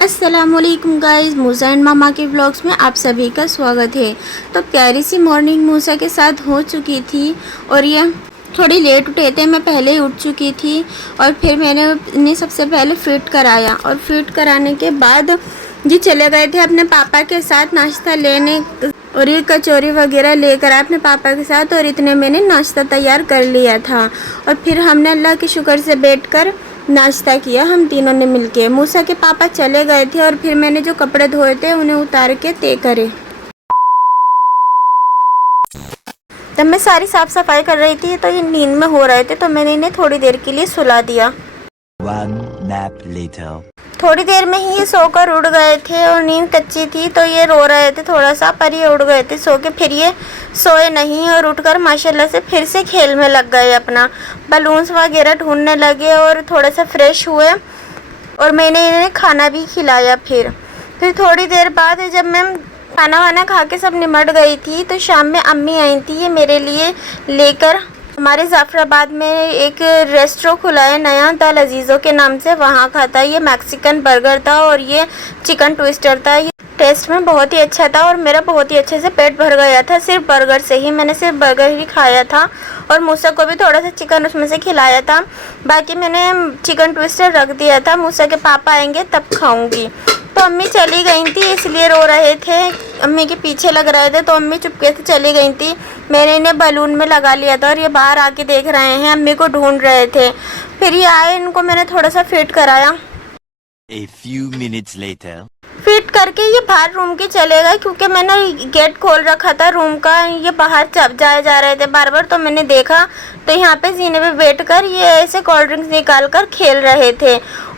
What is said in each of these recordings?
अस्सलामुअलैकुम guys, Musa and मामा के vlogs में आप सभी का स्वागत है। तो प्यारी सी मॉर्निंग मूसा के साथ हो चुकी थी और ये थोड़ी लेट उठे थे। मैं पहले ही उठ चुकी थी और फिर मैंने इन्हें सबसे पहले फिट कराया और फिट कराने के बाद ये चले गए थे अपने पापा के साथ नाश्ता लेने और ये कचौरी वगैरह लेकर आए अपने पापा के साथ और इतने मैंने नाश्ता तैयार कर लिया था। और फिर हमने अल्लाह के शुक्र से बैठकर नाश्ता किया हम तीनों ने मिलके। मूसा के पापा चले गए थे और फिर मैंने जो कपड़े धोए थे उन्हें उतार के तय करे। जब मैं सारी साफ सफाई कर रही थी तो ये नींद में हो रहे थे, तो मैंने इन्हें थोड़ी देर के लिए सुला दिया। थोड़ी देर में ही ये सोकर उड़ गए थे और नींद कच्ची थी तो ये रो रहे थे थोड़ा सा, पर ये उड़ गए थे सो के। फिर ये सोए नहीं और उठकर माशाल्लाह से फिर से खेल में लग गए, अपना बलून्स वगैरह ढूंढने लगे और थोड़ा सा फ्रेश हुए और मैंने इन्हें खाना भी खिलाया। फिर थोड़ी देर बाद जब मैं खाना वाना खा के सब निमट गई थी तो शाम में अम्मी आई थी ये मेरे लिए लेकर। हमारे जाफराबाद में एक रेस्टोरेंट खुला है नया, द लजीज़ों के नाम से, वहाँ खाता। ये मैक्सिकन बर्गर था और ये चिकन ट्विस्टर था। ये टेस्ट में बहुत ही अच्छा था और मेरा बहुत ही अच्छे से पेट भर गया था सिर्फ बर्गर से ही। मैंने सिर्फ बर्गर ही खाया था और मूसा को भी थोड़ा सा चिकन उसमें से खिलाया था। बाकी मैंने चिकन ट्विस्टर रख दिया था, मूसा के पापा आएंगे तब खाऊंगी। तो अम्मी चली गई थी इसलिए रो रहे थे, अम्मी के पीछे लग रहे थे तो अम्मी चुपके से चली गई थी। मैंने इन्हें बलून में लगा लिया था और ये बाहर आके देख रहे हैं, अम्मी को ढूंढ रहे थे। फिर ये आए, इनको मैंने थोड़ा सा फिट कराया। A few minutes later. Fit करके ये बाहर रूम के चले गए क्योंकि मैंने गेट खोल रखा था रूम का। ये बाहर जाए जा रहे थे बार बार, तो मैंने देखा तो यहाँ पे जीने पे बैठकर ये ऐसे कोल्ड ड्रिंक्स निकाल कर खेल रहे थे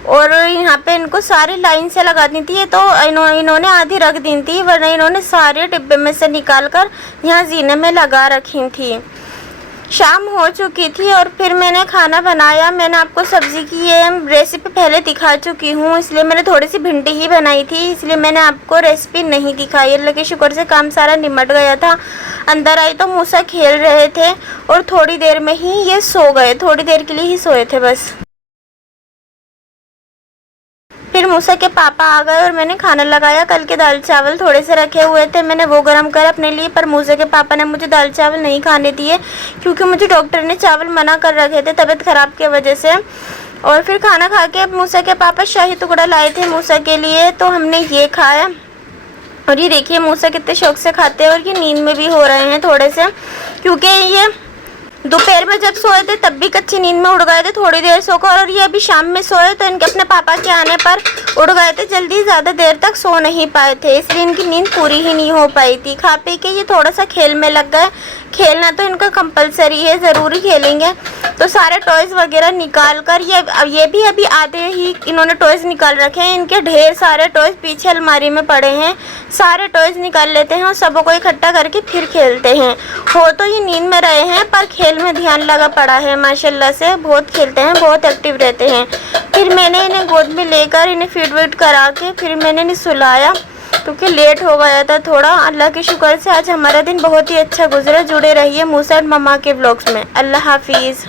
और यहाँ पे इनको सारी लाइन से लगा दी थी। तो इन्होंने आधी रख दी थी, वरना इन्होंने सारे डिब्बे में से निकाल कर यहाँ जीने में लगा रखी थी। शाम हो चुकी थी और फिर मैंने खाना बनाया। मैंने आपको सब्ज़ी की ये रेसिपी पहले दिखा चुकी हूँ, इसलिए मैंने थोड़ी सी भिंडी ही बनाई थी, इसलिए मैंने आपको रेसिपी नहीं दिखाई। अल्लाह के शुक्र से काम सारा निमट गया था। अंदर आई तो मूसा खेल रहे थे और थोड़ी देर में ही ये सो गए, थोड़ी देर के लिए ही सोए थे बस। फिर मूसा के पापा आ गए और मैंने खाना लगाया। कल के दाल चावल थोड़े से रखे हुए थे, मैंने वो गरम कर अपने लिए, पर मूसा के पापा ने मुझे दाल चावल नहीं खाने दिए क्योंकि मुझे डॉक्टर ने चावल मना कर रखे थे तबीयत ख़राब की वजह से। और फिर खाना खा के मूसा के पापा शाही टुकड़ा लाए थे मूसा के लिए, तो हमने ये खाया। और ये देखिए मूसा कितने शौक से खाते हैं और ये नींद में भी हो रहे हैं थोड़े से, क्योंकि ये दोपहर में जब सोए थे तब भी कच्ची नींद में उड़ गए थे थोड़ी देर सोकर, और ये अभी शाम में सोए तो इनके अपने पापा के आने पर उड़ गए थे जल्दी, ज़्यादा देर तक सो नहीं पाए थे, इसलिए इनकी नींद पूरी ही नहीं हो पाई थी। खा पी के ये थोड़ा सा खेल में लग गए। खेलना तो इनका कंपलसरी है, ज़रूरी खेलेंगे। तो सारे टॉयज़ वगैरह निकाल कर ये भी अभी आधे ही इन्होंने टॉयज़ निकाल रखे हैं। इनके ढेर सारे टॉयज़ पीछे अलमारी में पड़े हैं, सारे टॉयज़ निकाल लेते हैं और सबों को इकट्ठा करके फिर खेलते हैं। हो तो ये नींद में रहे हैं पर खेल में ध्यान लगा पड़ा है, माशाल्लाह से बहुत खेलते हैं, बहुत एक्टिव रहते हैं। फिर मैंने इन्हें गोद में लेकर इन्हें फीड वीड करा के फिर मैंने इन्हें सुलाया क्योंकि लेट हो गया था थोड़ा। अल्लाह के शुक्र से आज हमारा दिन बहुत ही अच्छा गुजरा। जुड़े रहिए मूसा एंड मम्मा के व्लॉग्स में। अल्लाह हाफिज़।